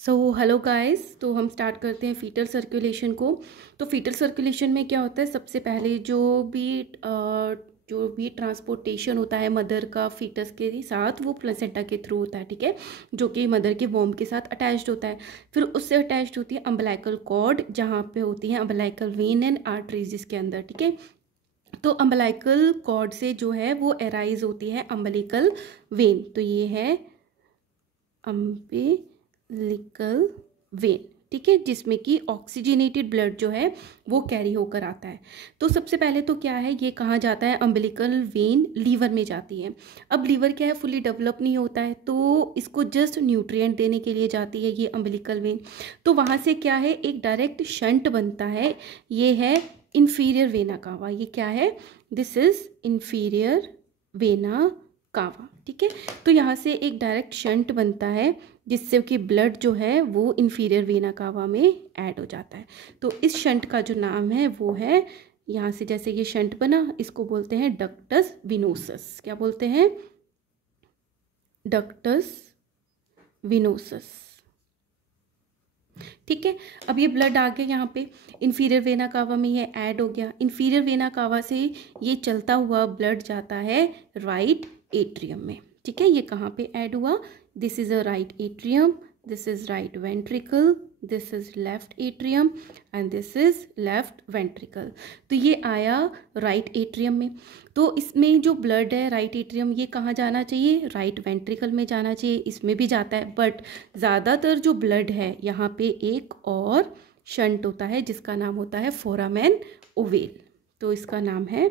So hello guys, तो हम start करते हैं फीटल सर्कुलेशन को। तो फीटल सर्कुलेशन में क्या होता है, सबसे पहले जो भी ट्रांसपोर्टेशन होता है मदर का फीटस के साथ, वो प्लेसेंटा के थ्रू होता है। ठीक है, जो कि मदर के वॉम्ब के साथ अटैच्ड होता है। फिर उससे अटैच्ड होती है अम्बलाइकल कॉर्ड, जहाँ पे होती है अम्बलाइकल वेन एंड आर्टरीज जिसके अंदर। ठीक है, तो अम्बलाइकल कॉर्ड से जो है वो एराइज होती है अम्बलिकल वेन। तो ये है अम्बिलिकल वेन। ठीक है, जिसमें कि ऑक्सीजनेटेड ब्लड जो है वो कैरी होकर आता है। तो सबसे पहले तो क्या है, ये कहाँ जाता है, अम्बिलिकल वेन लीवर में जाती है। अब लीवर क्या है, फुली डेवलप नहीं होता है, तो इसको जस्ट न्यूट्रिएंट देने के लिए जाती है ये अम्बिलिकल वेन। तो वहाँ से क्या है, एक डायरेक्ट शंट बनता है। ये है इन्फीरियर वेना कावा। ये क्या है, this is inferior vena cava. ठीक है, तो यहाँ से एक डायरेक्ट शंट बनता है, जिससे कि ब्लड जो है वो इन्फीरियर वेना कावा में ऐड हो जाता है। तो इस शंट का जो नाम है वो है, यहाँ से जैसे ये शंट बना, इसको बोलते हैं डक्टस विनोसस। क्या बोलते हैं, डक्टस विनोसस। ठीक है, अब ये ब्लड आ गया यहाँ पे इन्फीरियर वेना कावा में, ये ऐड हो गया। इन्फीरियर वेना कावा से ये चलता हुआ ब्लड जाता है राइट एट्रियम में। ठीक है, ये कहाँ पे ऐड हुआ, this is a right atrium, this is right ventricle, this is left atrium and this is left ventricle. तो ये आया राइट एट्रियम में। तो इसमें जो ब्लड है राइट एट्रियम, ये कहाँ जाना चाहिए, राइट वेंट्रिकल में जाना चाहिए। इसमें भी जाता है, बट ज़्यादातर जो ब्लड है यहाँ पे एक और शंट होता है जिसका नाम होता है फोरामेन ओवेल। तो इसका नाम है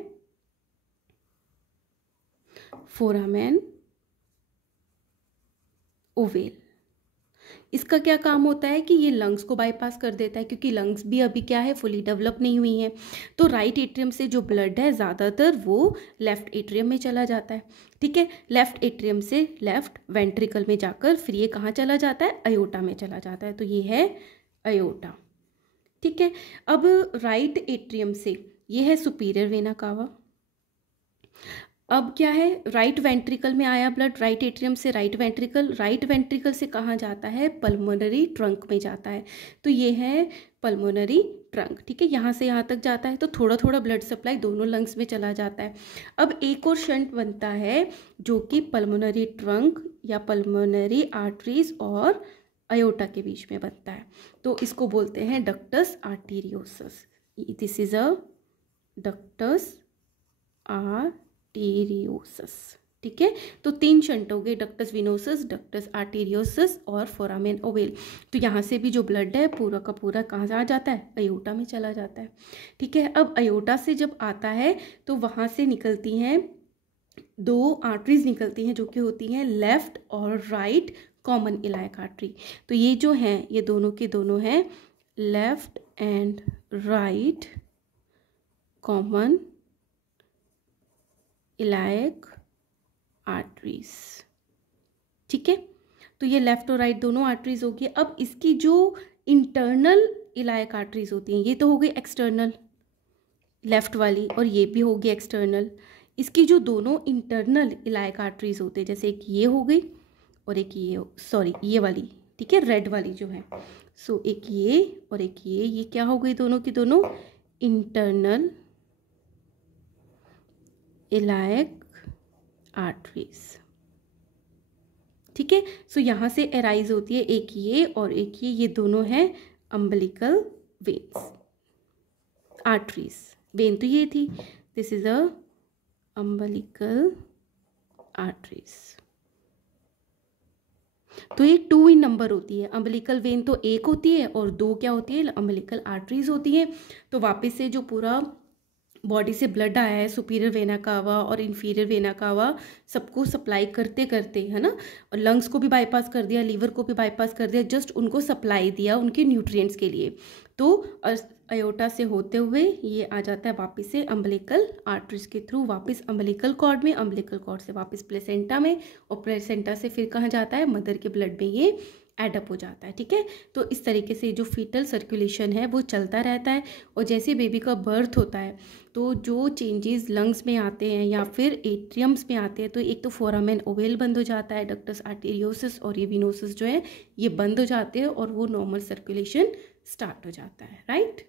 फोरामेन ओवेल। इसका क्या काम होता है कि ये लंग्स को बाईपास कर देता है, क्योंकि लंग्स भी अभी क्या है, फुली डेवलप नहीं हुई हैं। तो राइट एट्रियम से जो ब्लड है ज़्यादातर वो लेफ्ट एट्रियम में चला जाता है। ठीक है, लेफ्ट एट्रियम से लेफ्ट वेंट्रिकल में जाकर फिर ये कहाँ चला जाता है, अयोटा में चला जाता है। तो ये है अयोटा। ठीक है, अब राइट एट्रियम से ये है सुपीरियर वेना कावा। अब क्या है, राइट वेंट्रिकल में आया ब्लड, राइट एट्रियम से राइट वेंट्रिकल, राइट वेंट्रिकल से कहाँ जाता है, पल्मोनरी ट्रंक में जाता है। तो ये है पल्मोनरी ट्रंक। ठीक है, यहाँ से यहाँ तक जाता है, तो थोड़ा थोड़ा ब्लड सप्लाई दोनों लंग्स में चला जाता है। अब एक और शंट बनता है जो कि पल्मोनरी ट्रंक या पल्मोनरी आर्टरीज और अयोटा के बीच में बनता है। तो इसको बोलते हैं ductus arteriosus. This is a ductus arteriosus. ठीक है, तो तीन शंट हो गए, डक्टस विनोसस, डक्टस आर्टीरियोसस और फोरामेन ओवेल। तो यहाँ से भी जो ब्लड है पूरा का पूरा कहाँ आ जाता है, अयोटा में चला जाता है। ठीक है, अब अयोटा से जब आता है तो वहाँ से निकलती हैं दो आर्टरीज निकलती हैं, जो कि होती हैं लेफ्ट और राइट कॉमन इलायक आर्टरी। तो ये जो हैं, ये दोनों के दोनों हैं left and right common iliac arteries. ठीक है, तो ये लेफ्ट और राइट दोनों आर्टरीज होगी। अब इसकी जो इंटरनल इलायक आर्टरीज होती हैं, ये तो हो गई एक्सटर्नल लेफ्ट वाली, और ये भी होगी एक्सटर्नल। इसकी जो दोनों इंटरनल इलायक आर्टरीज होते हैं, जैसे एक ये हो गई और एक ये, सॉरी ये वाली, ठीक है, रेड वाली जो है, सो एक ये और एक ये क्या हो गई, दोनों की दोनों इंटरनल इलायक आर्टरीज। ठीक है, सो यहाँ से एराइज होती है एक ये और एक ये दोनों हैं अम्बिलिकल वेन्स, आर्टरीज। वेन तो ये थी, this is a umbilical arteries. तो ये 2 इन नंबर होती है, अम्बिलिकल वेन तो एक होती है और 2 क्या होती है, अम्बिलिकल आर्टरीज होती है। तो वापस से जो पूरा बॉडी से ब्लड आया है, सुपीरियर वेना कावा और इन्फीरियर वेना कावा सबको सप्लाई करते करते, है ना, और लंग्स को भी बाईपास कर दिया, लीवर को भी बाईपास कर दिया, जस्ट उनको सप्लाई दिया उनके न्यूट्रिएंट्स के लिए। तो अयोटा से होते हुए ये आ जाता है वापस से अम्बिलिकल आर्टरीज के थ्रू वापस अम्बिलिकल कॉर्ड में, अम्बिलिकल कॉर्ड से वापस प्लेसेंटा में, और प्लेसेंटा से फिर कहाँ जाता है, मदर के ब्लड में ये एडअप हो जाता है, ठीक है। तो इस तरीके से जो फीटल सर्कुलेशन है वो चलता रहता है, और जैसे बेबी का बर्थ होता है तो जो चेंजेस लंग्स में आते हैं या फिर एट्रियम्स में आते हैं, तो एक तो फोरामेन ओवेल बंद हो जाता है, डक्टस आर्टेरियोसिस और ये विनोसिस जो है ये बंद हो जाते हैं और वो नॉर्मल सर्कुलेशन स्टार्ट हो जाता है, राइट।